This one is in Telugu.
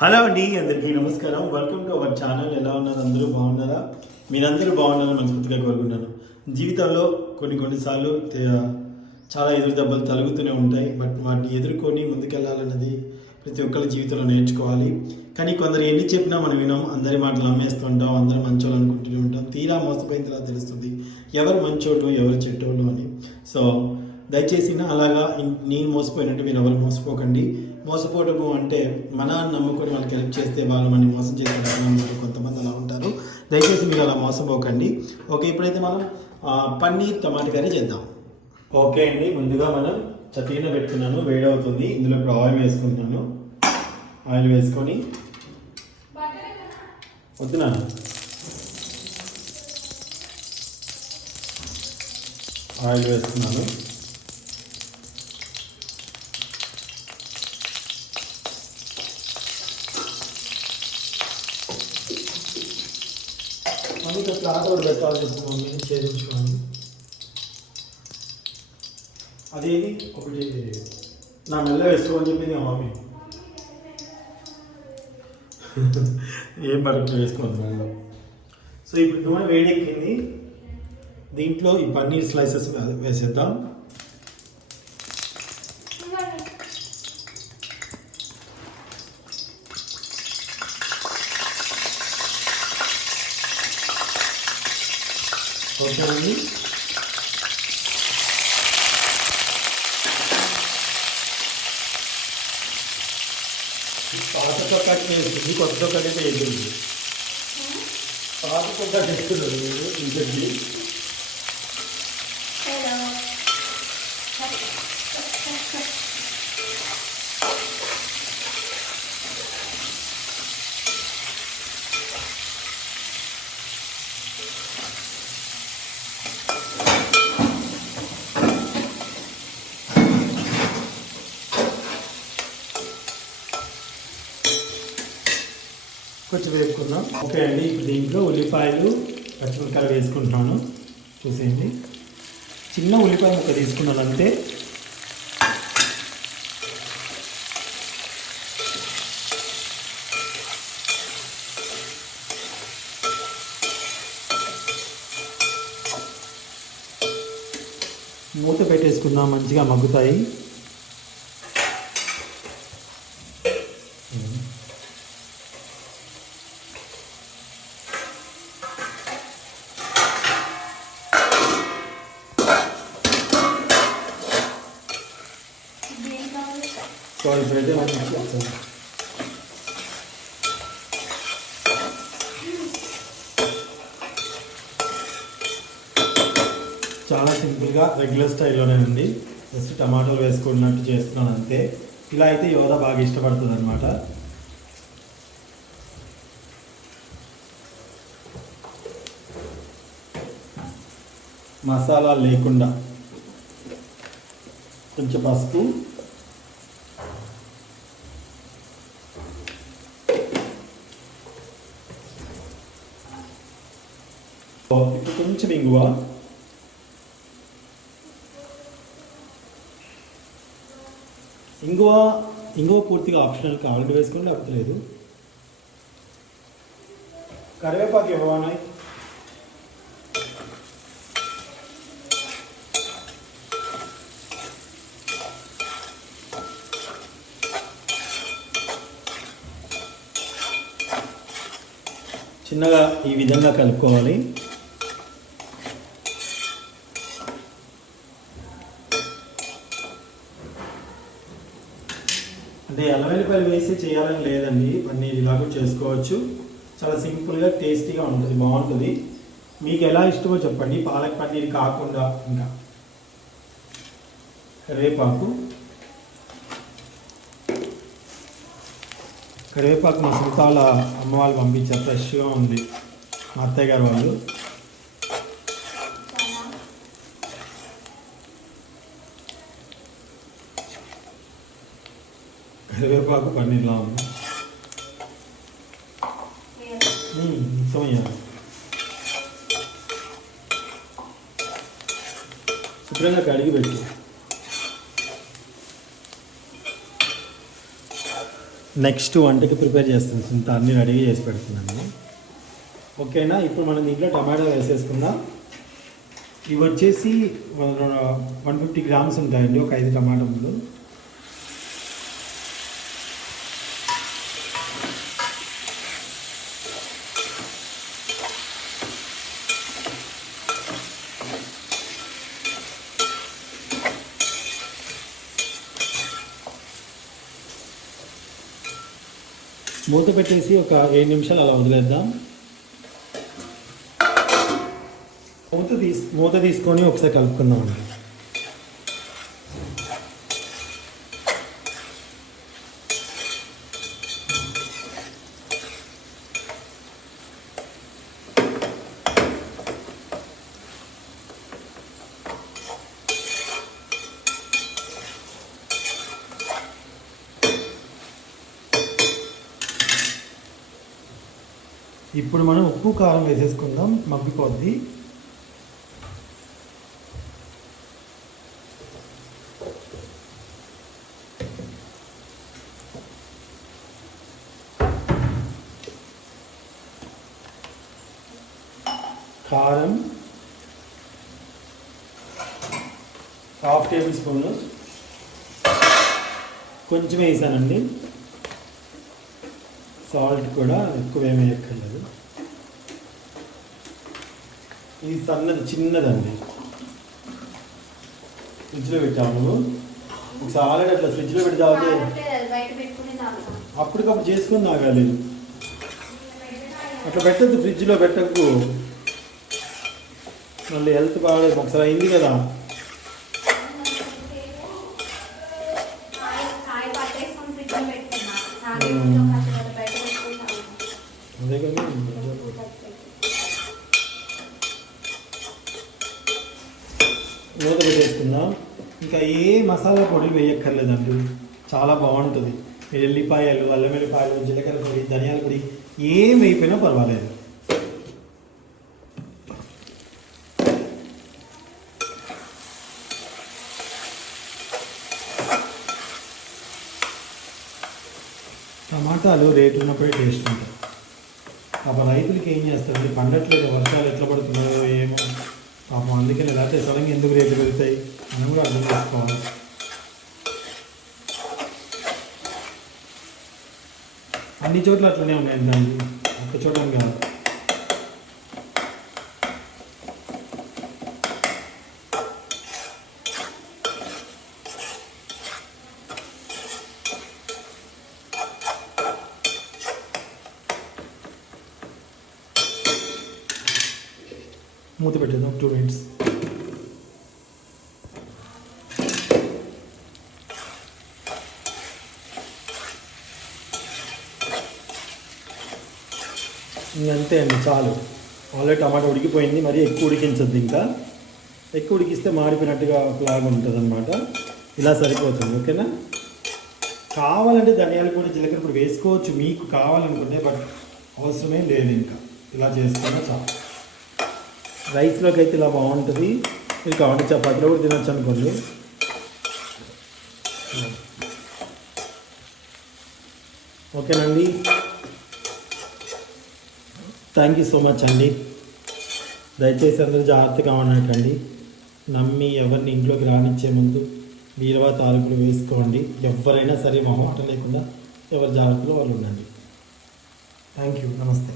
హలో అండి అందరికీ నమస్కారం. వెల్కమ్ టు అవర్ ఛానల్ ఎలా ఉన్నారు? అందరూ బాగున్నారా? మీరందరూ బాగున్నారని మనస్ఫూర్తిగా కోరుకున్నాను జీవితంలో కొన్ని కొన్నిసార్లు చాలా ఎదురు దెబ్బలు తలుగుతూనే ఉంటాయి. బట్ వాటిని ఎదుర్కొని ముందుకెళ్ళాలన్నది ప్రతి ఒక్కరి జీవితంలో నేర్చుకోవాలి. కానీ కొందరు ఎన్ని చెప్పినా మనం వినాం అందరి మాటలు అమ్మేస్తుంటాం అందరం మంచోళ్ళు అనుకుంటూనే ఉంటాం. తీరా మోసపోయిన తర్వాత తెలుస్తుంది ఎవరు మంచోళ్ళు ఎవరు చెట్టోళ్ళు అని. సో దయచేసి నా అలాగా నేను మోసపోయినట్టు మీరు ఎవరు మోసపోకండి. మోసపోవటము అంటే మన నమ్ముకొని వాళ్ళకి హెల్ప్ చేస్తే వాళ్ళు మనని మోసం చేసే వాళ్ళు కొంతమంది అలా ఉంటారు. దయచేసి మీరు అలా మోసపోకండి. ఓకే ఇప్పుడైతే మనం పన్నీర్ టమాటా కర్రీ చేద్దాం. ఓకే అండి ముందుగా మనం చట్టీన పెట్టుకున్నాను వేడవుతుంది. ఇందులో ఇప్పుడు ఆయిల్ వేసుకుంటున్నాను. ఆయిల్ వేసుకొని వద్దునా ఆయిల్ వేస్తున్నాను అందుకే క్లాత్ కూడా పెట్టాలి చెప్పు చేయించుకోండి. అదేది ఒకటి నా మెల్ల వేసుకోమని చెప్పింది మా మమ్మీ. ఏం పడుతుంది వేసుకోండి మెల్ల. సో ఇప్పుడు నూనె వేడెక్కింది. దీంట్లో ఈ పన్నీర్ స్లైసెస్ వేసేద్దాం. అండి పాతతో కట్ చేస్తుంది కొత్తతో కట్ అయితే వేసింది పాతతో కట్ చేస్తున్నారు మీరు ఇంకొకటి కొంచెం వేపుకుందాం ఓకే అండి ఇప్పుడు దీంట్లో ఉల్లిపాయలు పచ్చిమిరకాయలు వేసుకుంటున్నాను చూసేయండి. చిన్న ఉల్లిపాయ ముక్క తీసుకున్నాను అంతే మూత పెట్టేసుకుందాం మంచిగా మగ్గుతాయి. సో ఇప్పుడైతే మనం చాలా సింపుల్గా రెగ్యులర్ స్టైల్లోనే ఉంది. జస్ట్ టమాటోలు వేసుకున్నట్టు చేస్తున్నాను అంతే. ఇలా అయితే యోధ బాగా ఇష్టపడుతుంది అనమాట మసాలా లేకుండా కొంచెం పసుపు ఇంగువ ఇంగువ ఇంగువ పూర్తిగా ఆప్షనల్ కావాలంటే వేసుకోండి లేకపోతే లేదు. కరివేపాకు ఇవ్వనాయి చిన్నగా ఈ విధంగా కలుపుకోవాలి. అంటే ఎల్లవెల్లిపల్లి వేసి చేయాలని లేదండి పన్నీర్ ఇలా కూడా చేసుకోవచ్చు. చాలా సింపుల్గా టేస్టీగా ఉంటుంది బాగుంటుంది. మీకు ఎలా ఇష్టమో చెప్పండి. పాలక్ పన్నీర్ కాకుండా ఇంకా కరివేపాకు. కరివేపాకు మా సొంతాల అమ్మ వాళ్ళు పంపించారు ఫ్రెష్గా ఉంది. మా అత్తయ్య గారు వాళ్ళు. కరివేపాకు పన్నీర్లా ఉంది సమయ్య శుభ్రంగా కడిగి పెట్టు. నెక్స్ట్ వంటకి ప్రిపేర్ చేస్తాను. సింత అన్ని రెడీ చేసి పెడుతున్నాను. ఓకేనా? ఇప్పుడు మనం దీంట్లో టమాటా వేసేసుకుందాం. ఇవి వచ్చేసి వన్ ఫిఫ్టీ గ్రామ్స్ ఉంటాయండి. ఒక ఐదు టమాటాలు మూత పెట్టేసి ఒక ఏడు నిమిషాలు అలా వదిలేద్దాం. మూత తీసు మూత తీసుకొని ఒకసారి కలుపుకుందాం ఇప్పుడు మనం ఉప్పు కారం వేసేసుకుందాం మగ్గిపోద్ది. కారం హాఫ్ టేబుల్ స్పూన్. కొంచెం వేసానండి. సాల్ట్ కూడా ఎక్కువ ఏమీ వేయక్కర్లేదు ఇది సన్నది చిన్నదండి. ఫ్రిడ్జ్లో పెట్టాము ఒకసారి ఆల్రెడీ అట్లా ఫ్రిడ్జ్లో పెట్టి తాగుతాం. అప్పటికప్పుడు చేసుకొని తాగాలి. అట్లా పెట్టద్దు ఫ్రిడ్జ్లో పెట్టకు. మళ్ళీ హెల్త్ బాగాలేదు. ఒకసారి అయింది కదా. మూత పెట్టేసుకుందాం ఇంకా ఏ మసాలా పొడి వేయక్కర్లేదండి. చాలా బాగుంటుంది. ఎల్లిపాయలు అల్లం వెల్లిపాయలు జీలకర్ర పొడి ధనియాల పొడి ఏం వేయిపోయినా పర్వాలేదు. టమాటాలు రేటు ఉన్నప్పుడే టేస్ట్ ఉంటాయి అప్పుడు రైతులకి ఏం చేస్తారు పండట్లేదు వర్షాలు ఎట్లా పడుతున్నాయో ఏమో. పాపం అందుకని ఎలా సడన్గా ఎందుకు రేట్లు పెరుగుతాయి మనం కూడా అర్థం చేసుకోవాలి. అన్ని చోట్ల అట్లనే ఉన్నాయండి దాన్ని ఒక్క చోట కాదు. మూత పెట్టేద్దాం టూ మినిట్స్ ఇంకంతే అండి చాలు. ఆల్రెడీ టమాటా ఉడికిపోయింది మరి ఎక్కువ ఉడికించద్దు ఇంకా. ఎక్కువ ఉడికిస్తే మాడిపోయినట్టుగా ఒకలాగా ఉంటుంది అనమాట ఇలా సరిపోతుంది ఓకేనా? కావాలంటే ధనియాలు కూడా జీలకర్ర వేసుకోవచ్చు మీకు కావాలనుకుంటే బట్ అవసరమే లేదు ఇంకా. ఇలా చేసుకున్నా చాలు. రైస్లోకి అయితే ఇలా బాగుంటుంది. మీరు కావాలంటే చపాతీలో కూడా తినొచ్చు అనుకోండి. ఓకేనండి. థ్యాంక్ యూ సో మచ్ అండి. దయచేసి అందరూ జాగ్రత్తగా ఉండకండి నమ్మి ఎవరిని ఇంట్లోకి రానిచ్చే ముందు వీరవా తాలూకులు వేసుకోండి. ఎవరైనా సరే మొహమాట లేకుండా ఎవరి జాగ్రత్తలో వాళ్ళు ఉండండి. థ్యాంక్ యూ నమస్తే.